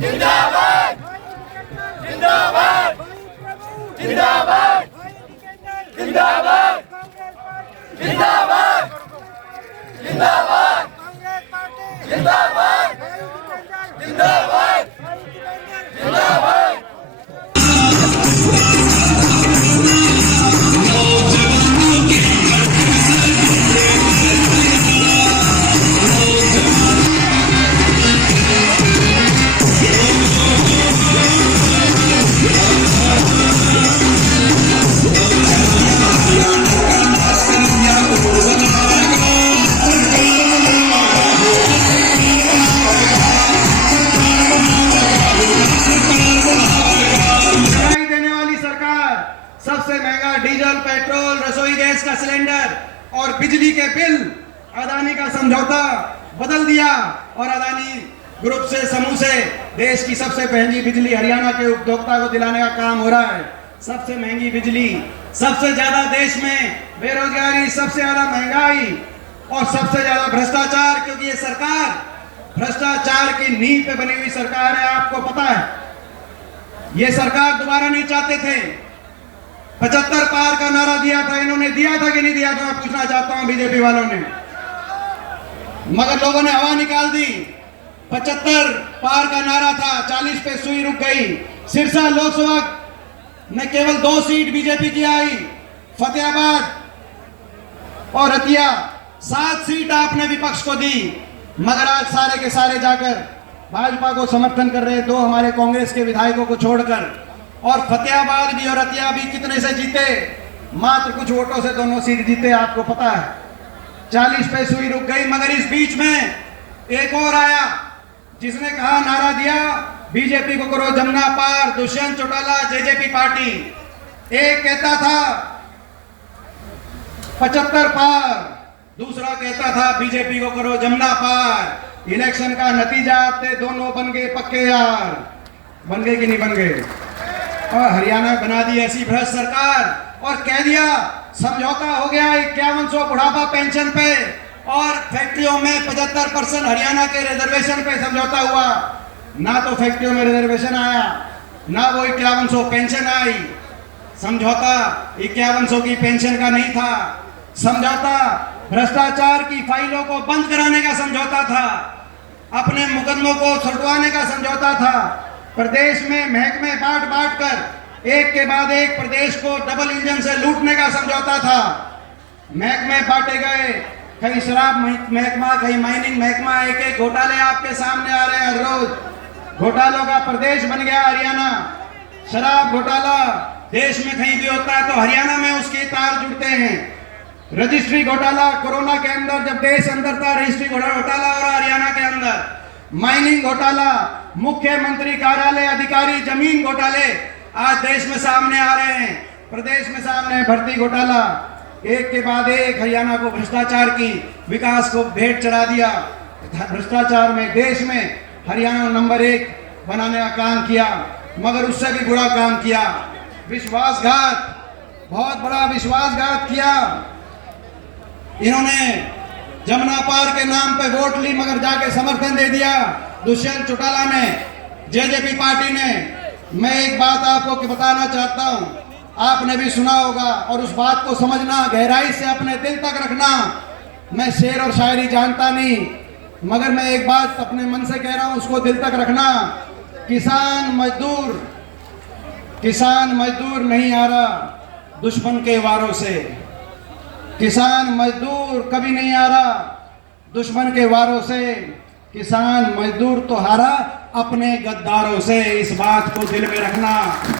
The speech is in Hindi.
जिंदाबाद जिंदाबाद जिंदाबाद जिंदाबाद जिंदाबाद जिंदाबाद जिंदाबाद जिंदाबाद जिंदाबाद। सबसे महंगा डीजल, पेट्रोल, रसोई गैस का सिलेंडर और बिजली के बिल, अदानी का समझौता बदल दिया और अदानी ग्रुप से, समूह से देश की सबसे महंगी बिजली हरियाणा के उपभोक्ता को दिलाने का काम हो रहा है। सबसे महंगी बिजली, सबसे ज्यादा देश में बेरोजगारी, सबसे ज्यादा महंगाई और सबसे ज्यादा भ्रष्टाचार, क्योंकि ये सरकार भ्रष्टाचार की नींव पे बनी हुई सरकार है। आपको पता है, ये सरकार दोबारा नहीं चाहते थे। 75 पार का नारा दिया था, इन्होंने दिया था कि नहीं दिया था, मैं पूछना चाहता हूं बीजेपी वालों ने। मगर लोगों ने हवा निकाल दी। 75 पार का नारा था, 40 पे सुई रुक गई। सिरसा लोकसभा में केवल 2 सीट बीजेपी की आई, फतेहाबाद और रतिया 7 सीट आपने विपक्ष को दी। मगर आज सारे के सारे जाकर भाजपा को समर्थन कर रहे 2 हमारे कांग्रेस के विधायकों को छोड़कर, और फतेहाबाद भी और रतिया भी कितने से जीते? मात्र कुछ वोटों से दोनों सीट जीते, आपको पता है। 40 पे सुई रुक गई। मगर इस बीच में एक और आया जिसने कहा, नारा दिया, बीजेपी को करो जमुना पार, दुष्यंत चौटाला, जेजेपी पार्टी। एक कहता था 75 पार, दूसरा कहता था बीजेपी को करो जमुना पार। इलेक्शन का नतीजा आते दोनों बन गए पक्के यार। बन गए कि नहीं बन गए? और हरियाणा बना दी ऐसी भ्रष्ट सरकार और कह दिया समझौता हो गया 5100 बुढ़ापा पेंशन पे, और फैक्ट्रियों में 75% हरियाणा के रिजर्वेशन पे समझौता हुआ। ना तो फैक्ट्रियों में रिजर्वेशन आया, ना वो 5100 पेंशन आई। समझौता 5100 की पेंशन का नहीं था, समझौता भ्रष्टाचार की फाइलों को बंद कराने का समझौता था, अपने मुकदमों को छुड़वाने का समझौता था। प्रदेश में महकमे बांट बांट कर एक के बाद एक प्रदेश को डबल इंजन से लूटने का समझौता था। महकमे बांटे गए, कहीं शराब महकमा, कहीं माइनिंग महकमा, एक एक घोटाले आपके सामने आ रहे हैं हर रोज। घोटालों का प्रदेश बन गया हरियाणा। शराब घोटाला देश में कहीं भी होता है तो हरियाणा में उसके तार जुड़ते हैं। रजिस्ट्री घोटाला कोरोना के अंदर, जब देश अंदर था, रजिस्ट्री घोटाला और हरियाणा के अंदर। माइनिंग घोटाला, मुख्यमंत्री कार्यालय अधिकारी जमीन घोटाले आज देश में सामने आ रहे हैं। प्रदेश में सामने भर्ती घोटाला, एक के बाद एक हरियाणा को भ्रष्टाचार की विकास को भेंट चढ़ा दिया। भ्रष्टाचार में देश में हरियाणा नंबर 1 बनाने का काम किया, मगर उससे भी बुरा काम किया। विश्वासघात, बहुत बड़ा विश्वासघात किया। इन्होंने जमुना पार के नाम पे वोट ली, मगर जाके समर्थन दे दिया दुष्यंत चौटाला ने, जेजेपी पार्टी ने। मैं एक बात आपको बताना चाहता हूं, आपने भी सुना होगा, और उस बात को समझना, गहराई से अपने दिल तक रखना। मैं शेर और शायरी जानता नहीं, मगर मैं एक बात अपने मन से कह रहा हूं, उसको दिल तक रखना। किसान मजदूर नहीं आ रहा दुश्मन के वारों से। किसान मजदूर कभी नहीं आ रहा दुश्मन के वारों से। किसान मजदूर तो हारा अपने गद्दारों से। इस बात को दिल में रखना।